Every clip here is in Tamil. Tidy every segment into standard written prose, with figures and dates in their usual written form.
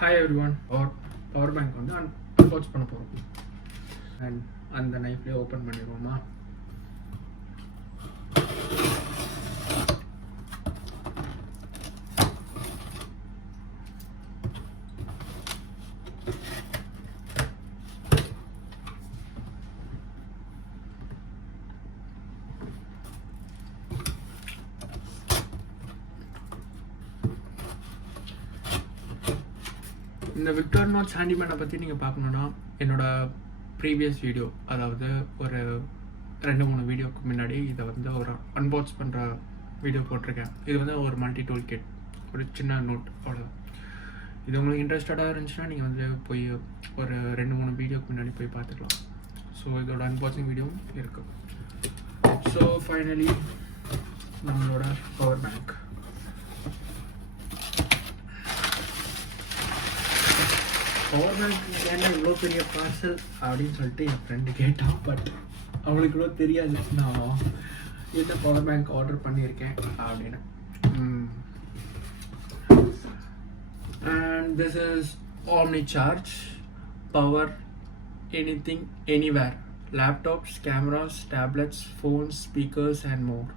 Hi everyone, power bank வந்து அன்பாக்ஸ் பண்ண போகிறோம். அண்ட் அந்த நைஃப்லேயே ஓப்பன் பண்ணிடுவோமா. இந்த விக்டர்நாட்ஸ் ஹேண்டிமேனை பற்றி நீங்கள் பார்க்கணுன்னா என்னோடய ப்ரீவியஸ் வீடியோ, அதாவது ஒரு 2-3 வீடியோக்கு முன்னாடி இதை வந்து ஒரு அன்பாக்ஸ் பண்ணுற வீடியோ போட்டிருக்கேன். இது வந்து ஒரு மல்டி டூல் கிட், ஒரு சின்ன நோட், அவ்வளோதான். இது உங்களுக்கு இன்ட்ரெஸ்டடாக இருந்துச்சுன்னா நீங்கள் வந்து போய் ஒரு 2-3 வீடியோக்கு முன்னாடி போய் பார்த்துக்கலாம். ஸோ இதோட அன்பாக்சிங் வீடியோவும் இருக்குது. ஸோ ஃபைனலி நம்மளோட பவர் பேங்க். பவர் பேங்க் ஏன்னா இவ்வளோ பெரிய பார்சல் அப்படின்னு சொல்லிட்டு என் ஃப்ரெண்டு கேட்டான். பட் அவளுக்கு கூட தெரியாது நான் என்ன பவர் பேங்க் ஆர்டர் பண்ணியிருக்கேன் அப்படின்னு. And this is Omni charge power anything anywhere, laptops, cameras, tablets, phones, speakers and more.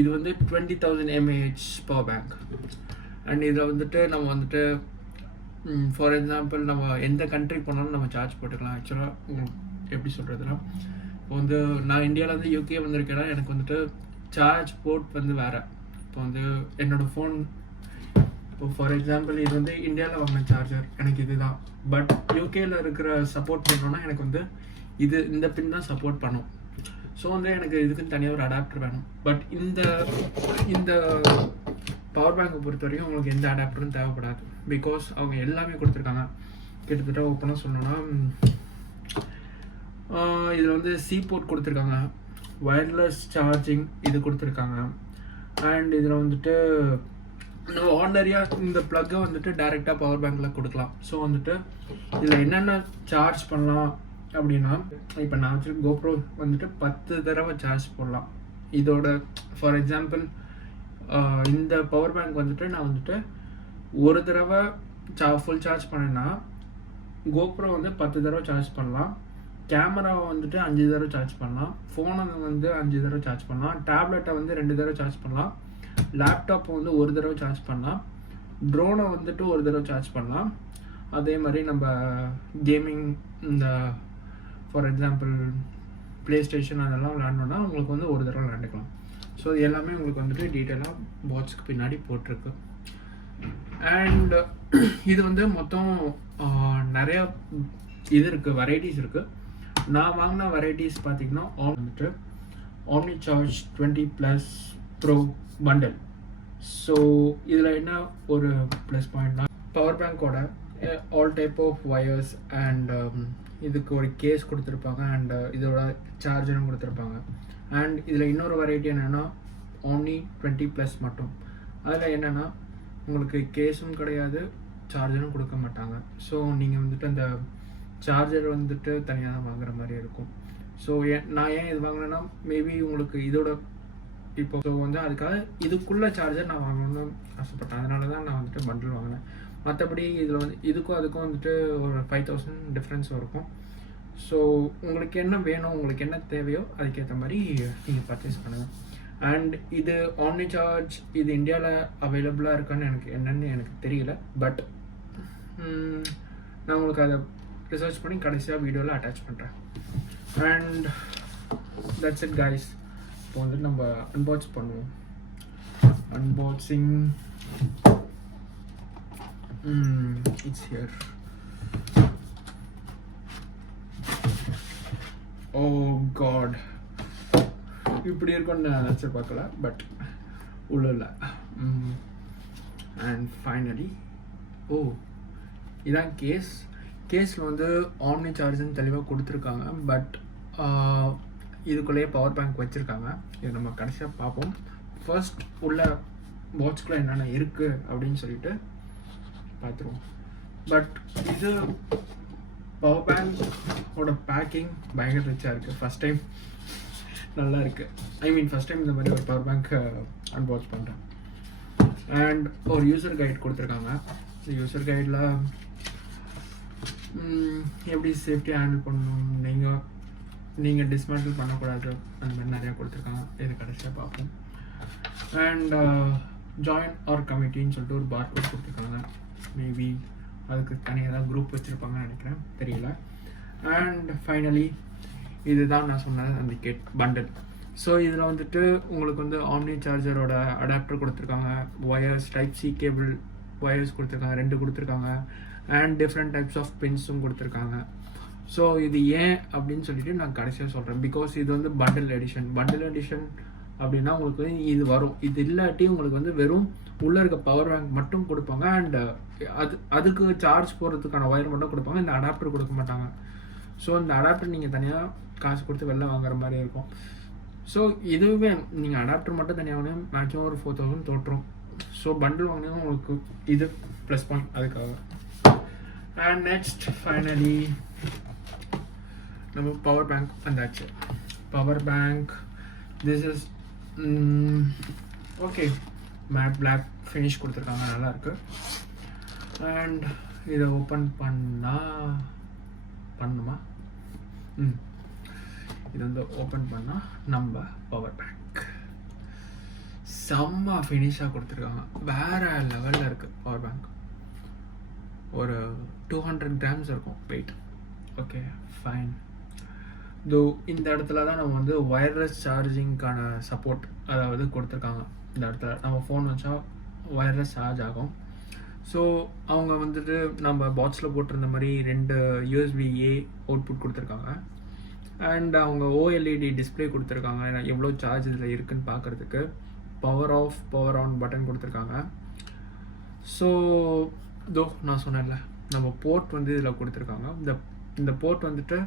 இது வந்து 20,000 mAh பவர் பேங்க். அண்ட் இதில் வந்துட்டு நம்ம வந்துட்டு ஃபார் எக்ஸாம்பிள் நம்ம எந்த கண்ட்ரி போனாலும் நம்ம சார்ஜ் போட்டுக்கலாம். ஆக்சுவலாக எப்படி சொல்கிறதுனா, இப்போ வந்து நான் இந்தியாவிலேருந்து யூகே வந்திருக்கேன்னா எனக்கு வந்துட்டு சார்ஜ் போர்ட் வந்து வேறு. இப்போ வந்து என்னோடய ஃபோன், இப்போ ஃபார் எக்ஸாம்பிள் இது வந்து இந்தியாவில் வாங்கின சார்ஜர் எனக்கு இது தான். பட் யூகேயில் இருக்கிற சப்போர்ட் பண்ணோன்னா எனக்கு வந்து இந்த பின் தான் சப்போர்ட் பண்ணும். ஸோ வந்து எனக்கு இதுக்குன்னு தனியாக ஒரு அடாப்டர் வேணும். பட் இந்த பவர் பேங்கை பொறுத்த வரைக்கும் உங்களுக்கு எந்த அடாப்டரும் தேவைப்படாது. பிகாஸ் அவங்க எல்லாமே கொடுத்துருக்காங்க. கிட்டத்தட்ட ஓப்பனாக சொல்லணும்னா இதில் வந்து சி போர்ட் கொடுத்துருக்காங்க, வயர்லெஸ் சார்ஜிங் இது கொடுத்துருக்காங்க. அண்ட் இதில் வந்துட்டு நம்ம ஆர்டினரியாக இந்த ப்ளக்கை வந்துட்டு டைரெக்டாக பவர் பேங்க்கில் கொடுக்கலாம். ஸோ வந்துட்டு இதில் என்னென்ன சார்ஜ் பண்ணலாம் அப்படின்னா, இப்போ நான் வச்சு கோப்ரோ வந்துட்டு 10 தடவை சார்ஜ் போடலாம். இதோட ஃபார் எக்ஸாம்பிள் இந்த பவர் பேங்க் வந்துட்டு நான் வந்துட்டு ஒரு தடவை ஃபுல் சார்ஜ் பண்ணேன்னா கோப்ரோ வந்து 10 தடவை சார்ஜ் பண்ணலாம். கேமராவை வந்துட்டு 5 தடவை சார்ஜ் பண்ணலாம். ஃபோனை வந்து 5 தடவை சார்ஜ் பண்ணலாம். டேப்லெட்டை வந்து 2 தடவை சார்ஜ் பண்ணலாம். லேப்டாப்பை வந்து ஒரு தடவை சார்ஜ் பண்ணலாம். ட்ரோனை வந்துட்டு ஒரு தடவை சார்ஜ் பண்ணலாம். அதே மாதிரி நம்ம கேமிங், இந்த ஃபார் எக்ஸாம்பிள் ப்ளே ஸ்டேஷன் அதெல்லாம் விளையாடணுன்னா உங்களுக்கு வந்து ஒரு தடவை விளையாண்டுக்கலாம். ஸோ இது எல்லாமே உங்களுக்கு வந்துட்டு டீட்டெயிலாக பாக்ஸுக்கு பின்னாடி போட்டிருக்கு. அண்ட் இது வந்து மொத்தம் நிறையா இது இருக்குது, வெரைட்டிஸ் இருக்குது. நான் வாங்கின வெரைட்டிஸ் பார்த்திங்கன்னா வந்துட்டு Omni charge 20+ pro bundle. So இதில் என்ன ஒரு ப்ளஸ் பாயிண்ட்னா, பவர் பேங்கோட all type of wires and இதுக்கு ஒரு கேஸ் கொடுத்துருப்பாங்க. அண்ட் இதோட சார்ஜரும் கொடுத்துருப்பாங்க. அண்ட் இதில் இன்னொரு வெரைட்டி என்னென்னா Omni 20+ மட்டும். அதில் என்னென்னா உங்களுக்கு கேஸும் கிடையாது, சார்ஜரும் கொடுக்க மாட்டாங்க. ஸோ நீங்கள் வந்துட்டு அந்த சார்ஜர் வந்துட்டு தனியாக தான் வாங்குற மாதிரி இருக்கும். ஸோ நான் ஏன் இது வாங்கினேன்னா, மேபி உங்களுக்கு இதோட இப்போ ஸோ வந்து அதுக்காக இதுக்குள்ளே சார்ஜர் நான் வாங்கணும்னு ஆசைப்பட்டேன். அதனால தான் நான் வந்துட்டு பண்டில் வாங்கினேன். மற்றபடி இதில் வந்து இதுக்கும் அதுக்கும் வந்துட்டு ஒரு 5,000 டிஃப்ரென்ஸ் இருக்கும். ஸோ உங்களுக்கு என்ன வேணும், உங்களுக்கு என்ன தேவையோ அதுக்கேற்ற மாதிரி நீங்கள் பர்ச்சேஸ் பண்ணுங்கள். அண்ட் இது Omni சார்ஜ் இது இந்தியாவில் அவைலபிளாக இருக்கான்னு என்னென்னு எனக்கு தெரியல. பட் நான் உங்களுக்கு அதை ரிசர்ச் பண்ணி கடைசியாக வீடியோவில் அட்டாச் பண்ணுறேன். And that's it guys. இப்போ வந்து நம்ம அன்பாக்ஸ் பண்ணுவோம். Unboxing it's here. Oh God, இப்படி இருக்கும்னு நான் நினச்சி பார்க்கல. பட் உள்ள இல்லை. அண்ட் ஃபைனலி இதான் கேஸில் வந்து Omni சார்ஜுன்னு தெளிவாக கொடுத்துருக்காங்க. பட் இதுக்குள்ளேயே பவர் பேங்க் வச்சுருக்காங்க. இது நம்ம கடைசியாக பார்ப்போம். ஃபர்ஸ்ட் உள்ள பாக்ஸ்குள்ளே என்னென்ன இருக்குது அப்படின்னு சொல்லிட்டு பார்த்துருவோம். பட் இது பவர் பேங்கோட பேக்கிங் பயங்கர ரிச்சாக இருக்குது. ஃபஸ்ட் டைம் நல்லா இருக்குது. ஃபஸ்ட் டைம் இந்த மாதிரி ஒரு பவர் பேங்க் அன்பாக்ஸ் பண்ணுறேன். அண்ட் ஒரு யூசர் கைட் கொடுத்துருக்காங்க. யூசர் கைடில் எப்படி சேஃப்டி ஹேண்டில் பண்ணணும், நீங்கள் டிஸ்மேண்டில் பண்ணக்கூடாது, அந்த மாதிரி நிறையா கொடுத்துருக்காங்க. இது கடைசியாக பார்ப்போம். அண்ட் ஜாயின் ஆர் கமிட்டின்னு சொல்லிட்டு ஒரு பார் கோட் கொடுத்துருக்காங்க. மேபி அதுக்கு தனியாக ஏதாவது குரூப் வச்சுருப்பாங்கன்னு நினைக்கிறேன், தெரியல. அண்ட் ஃபைனலி இதுதான் நான் சொன்ன அந்த கிட் பண்டில். ஸோ இதில் வந்துட்டு உங்களுக்கு வந்து ஆம்னி சார்ஜரோட அடாப்டர் கொடுத்துருக்காங்க, wires type C cable wires கொடுத்துருக்காங்க, 2 கொடுத்துருக்காங்க. அண்ட் டிஃப்ரெண்ட் டைப்ஸ் ஆஃப் பின்ஸும் கொடுத்துருக்காங்க. ஸோ இது ஏன் அப்படின்னு சொல்லிட்டு நான் கடைசியாக சொல்கிறேன். பிகாஸ் இது வந்து பண்டில் எடிஷன் அப்படின்னா உங்களுக்கு இது வரும். இது இல்லாட்டி உங்களுக்கு வந்து வெறும் உள்ளே இருக்க பவர் பேங்க் மட்டும் கொடுப்பாங்க. அண்ட் அதுக்கு சார்ஜ் போடுறதுக்கான ஒயர் மட்டும் கொடுப்பாங்க. இந்த அடாப்டர் கொடுக்க மாட்டாங்க. ஸோ இந்த அடாப்டர் நீங்கள் தனியாக காசு கொடுத்து வெளில வாங்குற மாதிரி இருக்கும். ஸோ இதுவே நீங்கள் அடாப்டர் மட்டும் தனியாக வாங்கினா மேக்ஸிமம் ஒரு 4000 தோற்றும். ஸோ பண்டில் வாங்கினா உங்களுக்கு இது ப்ளஸ் பாயிண்ட் அதுக்காக. அண்ட் நெக்ஸ்ட் ஃபைனலி நம்ம பவர் பேங்க் வந்தாச்சு. Power bank this is okay, matte black finish கொடுத்துருக்காங்க, நல்லாயிருக்கு. அண்ட் இதை ஓப்பன் பண்ணுமா இது வந்து ஓப்பன் பண்ணால் நம்ம பவர் பேங்க் செம்ம ஃபினிஷாக கொடுத்துருக்காங்க. வேறு லெவலில் இருக்குது பவர் பேங்க். ஒரு 200 grams இருக்கும் வெயிட். Okay fine. தோ இந்த இடத்துல தான் நம்ம வந்து ஒயர்லெஸ் சார்ஜிங்க்கான சப்போர்ட் அதாவது கொடுத்துருக்காங்க. இந்த இடத்துல நம்ம ஃபோன் வச்சா ஒயர்லெஸ் சார்ஜ் ஆகும். ஸோ அவங்க வந்துட்டு நம்ம பாக்ஸில் போட்டிருந்த மாதிரி 2 USB-A அவுட்புட் கொடுத்துருக்காங்க. அண்ட் அவங்க OLED டிஸ்பிளே கொடுத்துருக்காங்க, எவ்வளோ சார்ஜ் இதில் இருக்குதுன்னு பார்க்குறதுக்கு. Power off power on button கொடுத்துருக்காங்க. ஸோ தோ நான் சொன்னேன்ல, நம்ம போர்ட் வந்து இதில் கொடுத்துருக்காங்க. இந்த போர்ட் வந்துட்டு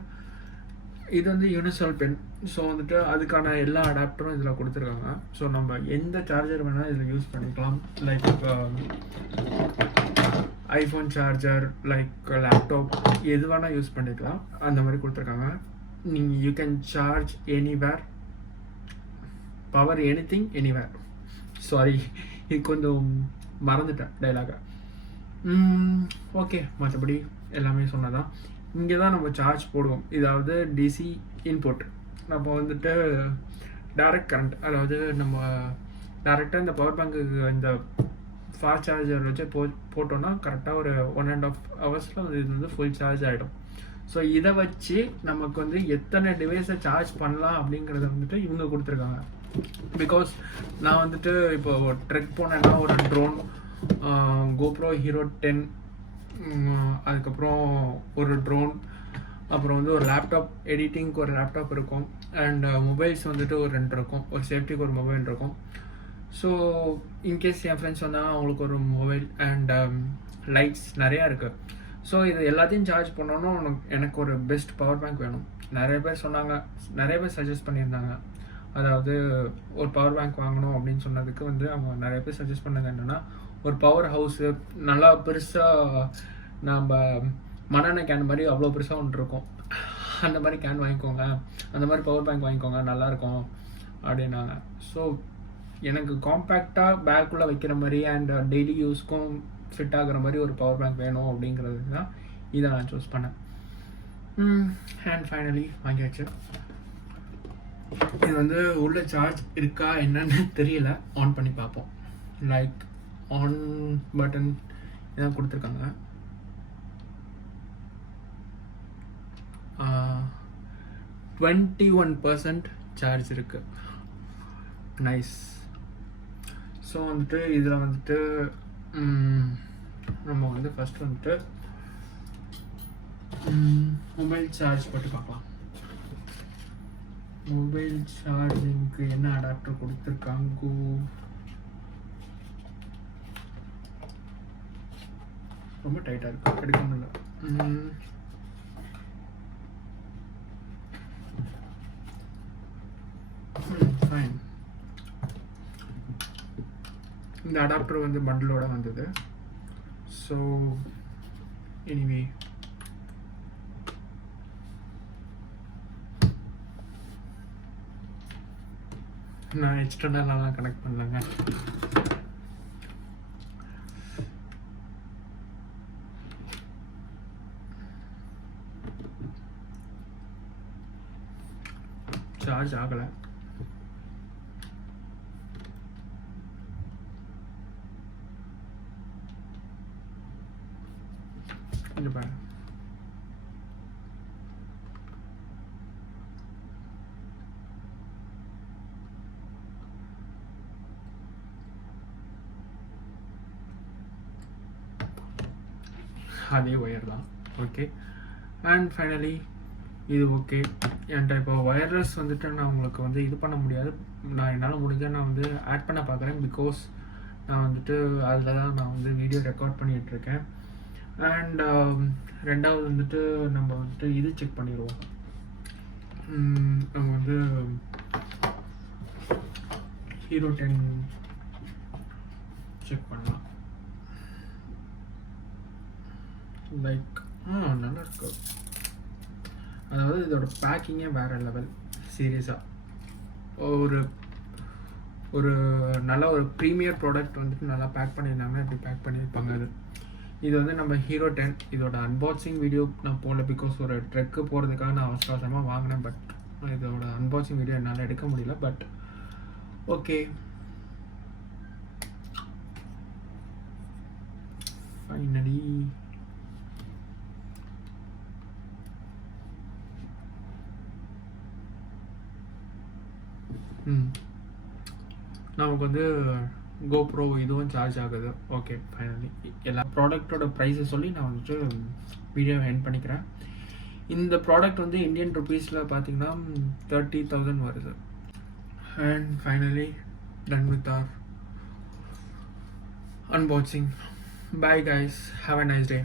இது வந்து யூனிவர்சல் பென். ஸோ வந்துட்டு அதுக்கான எல்லா அடாப்டரும் இதில் கொடுத்துருக்காங்க. ஸோ நம்ம எந்த சார்ஜர் வேணால் இதில் யூஸ் பண்ணிக்கலாம். Like iPhone charger, like laptop, எது வேணால் யூஸ் பண்ணிக்கலாம், அந்த மாதிரி கொடுத்துருக்காங்க. நீங்கள் you can charge anywhere, power anything anywhere. Sorry, இது கொஞ்சம் மறந்துட்டேன் டைலாக. ஓகே, மற்றபடி எல்லாமே சொன்னதான். இங்கே தான் நம்ம சார்ஜ் போடுவோம். இதாவது டிசி இன்புட். நம்ம வந்துட்டு டைரக்ட் கரண்ட், அதாவது நம்ம டைரெக்டாக இந்த பவர் பேங்க்குக்கு இந்த ஃபாஸ்ட் சார்ஜர் வச்சு போட்டோன்னா கரெக்டாக ஒரு 1.5 hours இது வந்து ஃபுல் சார்ஜ் ஆகிடும். ஸோ இதை வச்சு நமக்கு வந்து எத்தனை டிவைஸை சார்ஜ் பண்ணலாம் அப்படிங்கிறத வந்துட்டு இவங்க கொடுத்துருக்காங்க. பிகாஸ் நான் வந்துட்டு இப்போ ட்ரெக் போனேன்னா ஒரு ட்ரோன், கோப்ரோ ஹீரோ 10, அதுக்கப்புறம் ஒரு ட்ரோன், அப்புறம் வந்து ஒரு லேப்டாப், எடிட்டிங்க்கு ஒரு லேப்டாப் இருக்கும். அண்ட் மொபைல்ஸ் வந்துட்டு ஒரு 2 இருக்கும், ஒரு சேஃப்டிக்கு ஒரு மொபைல் இருக்கும். ஸோ இன்கேஸ் என் ஃப்ரெண்ட்ஸ் வந்தால் அவங்களுக்கு ஒரு மொபைல் அண்ட் லைட்ஸ் நிறையா இருக்குது. ஸோ இது எல்லாத்தையும் சார்ஜ் பண்ணோன்னா எனக்கு ஒரு பெஸ்ட் பவர் பேங்க் வேணும். நிறைய பேர் சஜஸ்ட் பண்ணியிருந்தாங்க. அதாவது ஒரு பவர் பேங்க் வாங்கணும் அப்படின்னு சொன்னதுக்கு வந்து அவங்க நிறைய பேர் சஜஸ்ட் பண்ணது என்னென்னா, ஒரு பவர் ஹவுஸு நல்லா பெருசாக நம்ம மண்ணெண்ணெய் கேன் மாதிரி அவ்வளோ பெருசாக ஒன்று இருக்கும், அந்த மாதிரி கேன் வாங்கிக்கோங்க, அந்த மாதிரி பவர் பேங்க் வாங்கிக்கோங்க, நல்லாயிருக்கும் அப்படின்னாங்க. ஸோ எனக்கு காம்பேக்டாக பேக்குள்ளே வைக்கிற மாதிரி அண்ட் டெய்லி யூஸ்க்கும் ஃபிட் ஆகிற மாதிரி ஒரு பவர் பேங்க் வேணும் அப்படிங்கிறது தான் இதை நான் சூஸ் பண்ணேன். அண்ட் ஃபைனலி வாங்கியாச்சு. இது வந்து உள்ள சார்ஜ் இருக்கா என்னன்னு தெரியல, ஆன் பண்ணி பார்ப்போம். லைக் ஆன் பட்டன் இதான் கொடுத்துருக்காங்க. 21% சார்ஜ் இருக்கு. நைஸ். ஸோ வந்துட்டு இதில் வந்துட்டு நம்ம வந்து ஃபஸ்ட் வந்துட்டு மொபைல் சார்ஜ் போட்டு பார்க்கலாம். மொபைல் சார்ஜிங்க்கு என்ன அடாப்டர் கொடுத்துருக்காங்க? ரொம்ப டைட்டாக இருக்கு, எடுக்க முடியல. ஃபைன். இந்த அடாப்டர் வந்து பண்டிலோட வந்தது. ஸோ எனிவே நான் எக்ஸ்டர்னலாலாம் கனெக்ட் பண்ணலங்க. சார்ஜ் ஆகலை. இங்கே பாருங்க. அதே ஒயர் தான். ஓகே, அண்ட் ஃபைனலி இது ஓகே. என்கிட்ட இப்போ ஒயர்லெஸ் வந்துட்டு நான் உங்களுக்கு வந்து இது பண்ண முடியாது. நான் என்னால் முடிஞ்சால் நான் வந்து ஆட் பண்ண பார்க்குறேன். பிகாஸ் நான் வந்துட்டு அதில் தான் நான் வந்து வீடியோ ரெக்கார்ட் பண்ணிகிட்ருக்கேன். அண்ட் ரெண்டாவது வந்துட்டு நம்ம வந்துட்டு இது செக் பண்ணிடுவோம். நம்ம வந்து ஹீரோ 10 செக் பண்ணலாம். லைக் நல்லா இருக்கு. அதாவது இதோட பேக்கிங்கே வேறு லெவல். சீரியஸாக ஒரு நல்ல ஒரு ப்ரீமியர் ப்ராடக்ட் வந்துட்டு நல்லா பேக் பண்ணியிருந்தாங்கன்னா இப்படி பேக் பண்ணியிருப்பாங்க. இது வந்து நம்ம ஹீரோ 10 இதோட அன்பாக்சிங் வீடியோ நான் போடல. பிகாஸ் ஒரு ட்ரெக்கு போகிறதுக்காக நான் அவசரமாக வாங்கினேன். பட் இதோட அன்பாக்சிங் வீடியோ என்னால் எடுக்க முடியல. பட் ஓகே, ஃபைனலி நமக்கு வந்து கோப்ரோ இதுவும் சார்ஜ் ஆகுது. ஓகே, ஃபைனலி எல்லா ப்ராடக்டோட ப்ரைஸை சொல்லி நான் வந்துட்டு வீடியோ எண்ட் பண்ணிக்கிறேன். இந்த ப்ராடக்ட் வந்து இந்தியன் ருபீஸில் பார்த்தீங்கன்னா 30,000 வருது. And finally done with our unboxing. Bye guys, have a nice day.